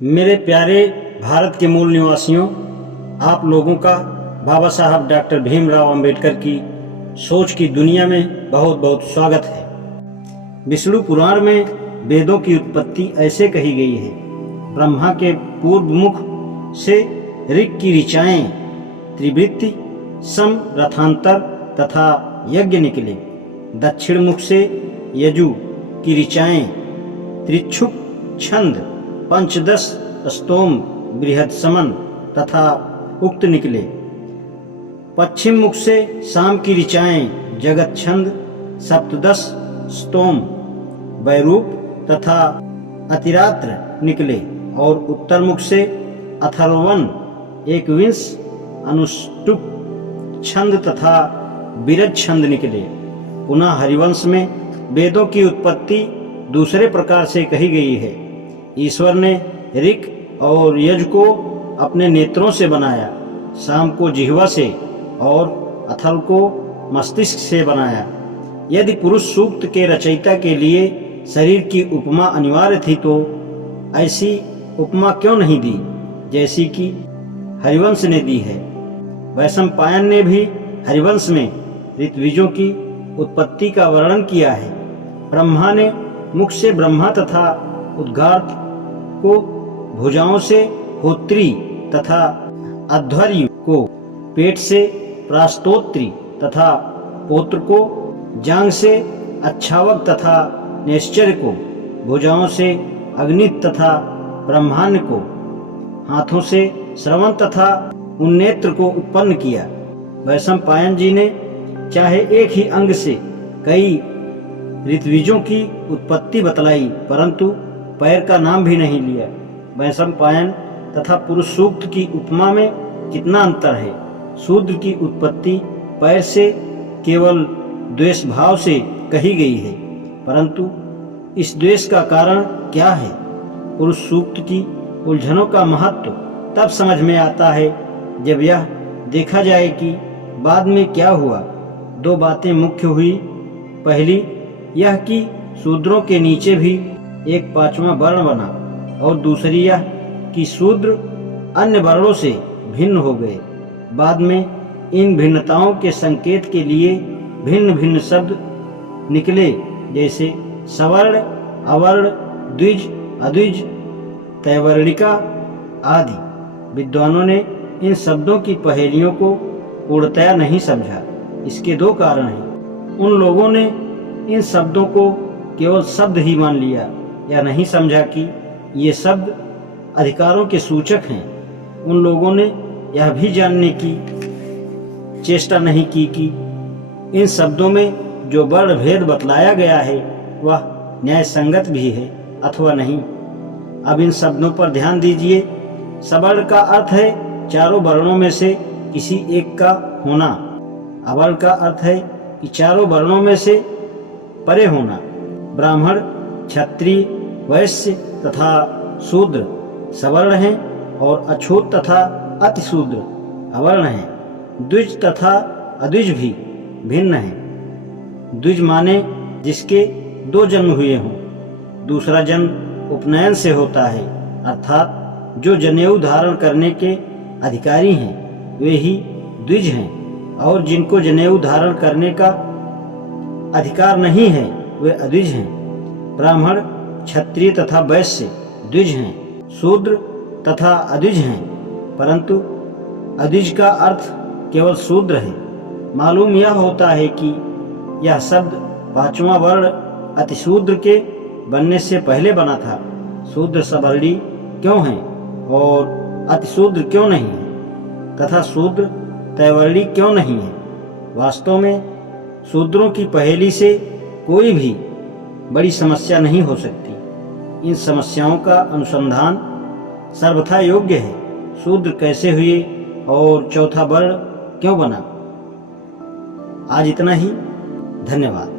मेरे प्यारे भारत के मूल निवासियों, आप लोगों का बाबा साहब डॉक्टर भीमराव अंबेडकर की सोच की दुनिया में बहुत बहुत स्वागत है। विष्णु पुराण में वेदों की उत्पत्ति ऐसे कही गई है। ब्रह्मा के पूर्व मुख से ऋग की ऋचाएं त्रिवृत्ति सम रथांतर तथा यज्ञ निकले। दक्षिण मुख से यजु की ऋचाएं त्रिक्षुप छंद पंचदश स्तोम बृहद समन तथा उक्त निकले। पश्चिम मुख से शाम की ऋचाएं जगत छंद सप्तदश स्तोम वैरूप तथा अतिरात्र निकले और उत्तर मुख से अथर्वण एकविंश अनुष्टुप छंद तथा विरज छंद निकले। पुनः हरिवंश में वेदों की उत्पत्ति दूसरे प्रकार से कही गई है। ईश्वर ने ऋक और यज को अपने नेत्रों से बनाया, शाम को जिह्वा से और अथर्व को मस्तिष्क से बनाया। यदि पुरुष सूक्त के रचयिता के लिए शरीर की उपमा अनिवार्य थी तो ऐसी उपमा क्यों नहीं दी जैसी कि हरिवंश ने दी है। वैशंपायन ने भी हरिवंश में ऋत्विजों की उत्पत्ति का वर्णन किया है। ब्रह्मा ने मुख से ब्रह्मा तथा उद्गार को, भुजाओं से होत्री तथा अध्वर्यु को, पेट से प्रास्तोत्री तथा पोत्र को, जांग से अच्छावक तथा निश्चर्य को, भुजाओं से अग्नित तथा ब्रह्मांड को, हाथों से श्रवण तथा उन्नेत्र को उत्पन्न किया। वैशंपायन जी ने चाहे एक ही अंग से कई ऋत्विजों की उत्पत्ति बतलाई परंतु पैर का नाम भी नहीं लिया। वैशंपायन तथा पुरुष सूक्त की उपमा में कितना अंतर है। शूद्र की उत्पत्ति पैर से केवल द्वेष भाव से कही गई है, परंतु इस द्वेष का कारण क्या है। पुरुष सूक्त की उलझनों का महत्व तब समझ में आता है जब यह देखा जाए कि बाद में क्या हुआ। दो बातें मुख्य हुई। पहली यह कि शूद्रों के नीचे भी एक पांचवा वर्ण बना और दूसरी यह कि शूद्र अन्य वर्णों से भिन्न हो गए। बाद में इन भिन्नताओं के संकेत के लिए भिन्न भिन्न शब्द निकले, जैसे सवर्ण, अवर्ण, द्विज, अद्विज, तैवर्णिका आदि। विद्वानों ने इन शब्दों की पहेलियों को पूर्णतया नहीं समझा। इसके दो कारण हैं। उन लोगों ने इन शब्दों को केवल शब्द ही मान लिया या नहीं समझा कि ये शब्द अधिकारों के सूचक हैं। उन लोगों ने यह भी जानने की चेष्टा नहीं की कि इन शब्दों में जो वर्ण भेद बतलाया गया है वह न्याय संगत भी है अथवा नहीं। अब इन शब्दों पर ध्यान दीजिए। सवर्ण का अर्थ है चारों वर्णों में से किसी एक का होना। अवर्ण का अर्थ है कि चारों वर्णों में से परे होना। ब्राह्मण, क्षत्रिय, वैश्य तथा शूद्र सवर्ण हैं और अछूत तथा अतिशूद्र अवर्ण हैं। द्विज तथा अद्विज भी भिन्न हैं। द्विज माने जिसके दो जन्म हुए हों। दूसरा जन्म उपनयन से होता है, अर्थात जो जनेऊ धारण करने के अधिकारी हैं वे ही द्विज हैं, और जिनको जनेऊ धारण करने का अधिकार नहीं है वे अद्विज हैं। ब्राह्मण, क्षत्रिय तथा वैश्य द्विज हैं, शूद्र तथा अद्विज हैं, परंतु अद्विज का अर्थ केवल शूद्र है। मालूम यह होता है कि यह शब्द पांचवा वर्ण अतिशूद्र के बनने से पहले बना था। शूद्र सवर्णी क्यों हैं और अतिशूद्र क्यों नहीं है, तथा शूद्र तैवर्णी क्यों नहीं है। वास्तव में शूद्रों की पहेली से कोई भी बड़ी समस्या नहीं हो सकती। इन समस्याओं का अनुसंधान सर्वथा योग्य है। शूद्र कैसे हुए और चौथा वर्ण क्यों बना। आज इतना ही। धन्यवाद।